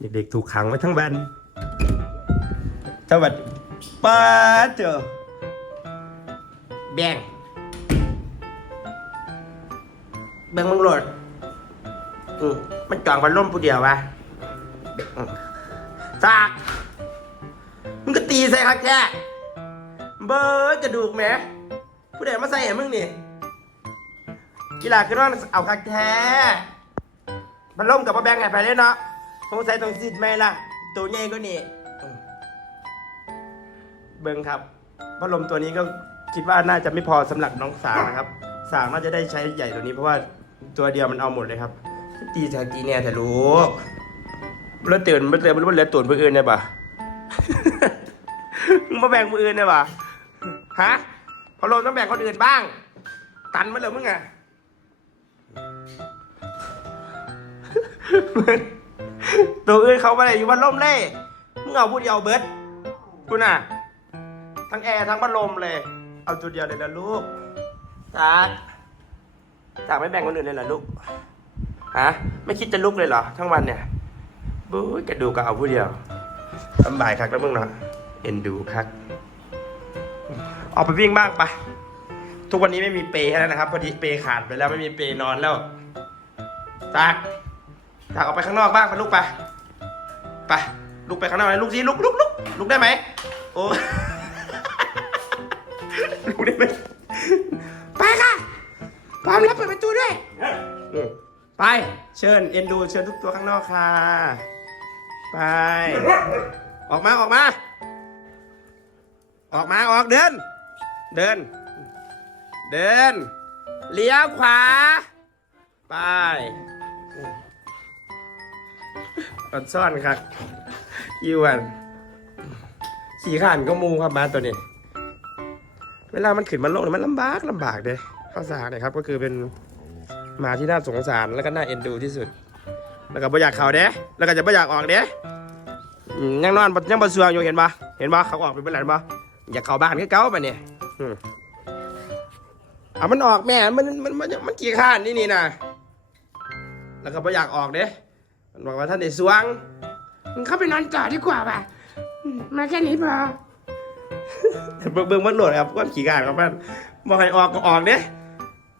เด็กๆถูกขังไว้ทั้งวันสวัสดีป้าเจอแบ่งเบิ่งมึงโหลดอืมมันจองพันล่มผู้เดียววะอืมซากมึงก็ตีใส่คักแท้เบิร์ดจะดูกแหมผู้ใดมาใส่ให้มึงนี่กีฬาคือว่าเอาคักแท้มันล่มกับมาแบงไงไปเลยเนาะ สงสัยต้องสิทธิ์ไหมล่ะ ตัวใหญ่ก็นี่อืมเบิ้งครับพัดลมตัวนี้ก็คิดว่าน่าจะไม่พอสำหรับน้องสาวนะครับ สาวน่าจะได้ใช้ใหญ่ตัวนี้เพราะว่าตัวเดียวมันเอาหมดเลยครับ ตีจากตีเนี่ยแต่รู้แล้วตื่นไม่ตื่นไม่รู้ว่าเหลือตุ่นเพื่ออื่นเนี่ยปะ มึงมาแบ่งมืออื่นเนี่ยปะฮะพัดลมต้องแบ่งคนอื่นบ้าง ตันมาเลยมึงอะ ตัวอื่นเขาไปเลยอยู่พัดลมเล่มึงเอาพูดเดียวเบิร์ดกูน่ะ ทั้งแอร์ทั้งพัดลมเลย เอาจุดเดียวเลยนะลูกจากจากไม่แบ่งคนอื่นเลยเหรอลูกฮะไม่คิดจะลุกเลยเหรอ ทั้งวันเนี่ยบู๊ยกระดูกก็เอาผู้เดียวลำบากคักแล้วมึงเนาะเอ็นดูคักออกไปวิ่งบ้างไปทุกวันนี้ไม่มีเปย์แล้วนะครับพอดีเปย์ขาดไปแล้วไม่มีเปย์นอนแล้วจาก จากออกไปข้างนอกบ้างไปลูกไปไปลุกไปข้างนอกเลยลูกสิลุกลุกลุกลุกได้ไหมโอ้ลุกได้ไหมไปค่ะพร้อมแล้วเปิดประตูด้วยไปเชิญเอ็นดูเชิญทุกตัวข้างนอกค่ะ ไป ออกมาออกมา ออกมาออกเดิน เดิน เดินเลี้ยวขวา ไป อัดซ่อนครับอีวันขี่ข้านก็มูครับมาตัวนี้ เวลามันขึ้นมันลงเนี่ยมันลำบากลำบากเด้ข้าวสารเนี่ยครับ ก็คือเป็นหมาที่น่าสงสารแล้วก็น่าเอ็นดูที่สุด แล้วก็บ่อยากเขาเด้แล้วก็จะบ่อยากออกเด้ยังนอนยังบ่สวงอยู่เห็นปะเห็นปะเขาออกไปเป็นไรปะอยากเข้าบ้านคือเก่าปเนี่ยอืมเอามันออกแม่ มันมันมันมันกี่ข้านนี่นี่นะแล้วก็บ่อยากออกเด้ บอกว่าท่านได้สวงมึงเข้าไปนอนก่อดีกว่าป่ะอืมมาแค่นี้พอ เบิ่งเบิ่งมันโหลดครับความขี้กานครับมันบอกให้ออกก็ออกเด้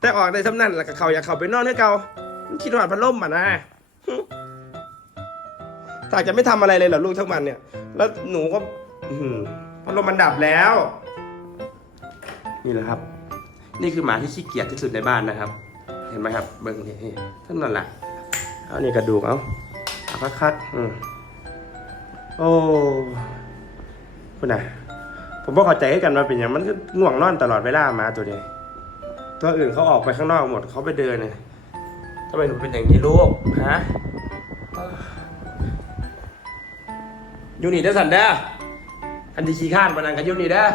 แต่ออกได้สำนั่นแล้วก็เขาอยากเขาไปนอนให้เก่ามันคิดว่าพัดลมอะนะถ้าจะไม่ทำอะไรเลยเหรอลูกทั้งวันเนี่ย แล้วหนูก็อื้อหือพัดลมมันดับแล้ว นี่แหละครับ นี่คือหมาที่ขี้เกียจที่สุดในบ้านนะครับ เห็นไหมครับ เบิ่งนี่นี่ท่านนั่นแหละเอานี่กระดูกเอาเอา คัดคัดอืมโอ้คุณน่ะ ผมบอกเข้าใจให้กันมาเป็นอย่างมันก็ง่วงนอนตลอดเวลามาตัวนี้ ตัวอื่นเขาออกไปข้างนอกหมดเขาไปเดินเนี่ยทำไมหนูเป็นอย่างนี้ลูกฮะอยูนี่ได้สันเด้ออันที่ขี้ข้านมานังกันอยูนี่เด้อ